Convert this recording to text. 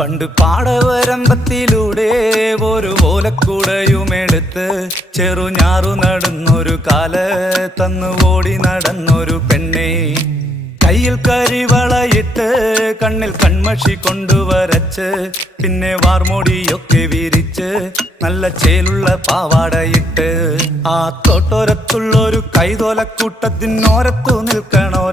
പണ്ട് പാടവരമ്പത്തിലൂടെ ഒരു ഓലക്കൂടയുമെടുത്ത് ചെറുഞാറു നടന്നൊരു കാല തന്നു ഓടി നടന്നൊരു പെണ്ണെ, കയ്യിൽ കരിവളയിട്ട് കണ്ണിൽ കൺമഷി കൊണ്ടുവരച്ച് പിന്നെ വാർമോടിയൊക്കെ വിരിച്ച് നല്ല ചേലുള്ള പാവാടയിട്ട് ആ തോട്ടോരത്തുള്ളൊരു കൈതോലക്കൂട്ടത്തിനോരത്തു നിൽക്കണോ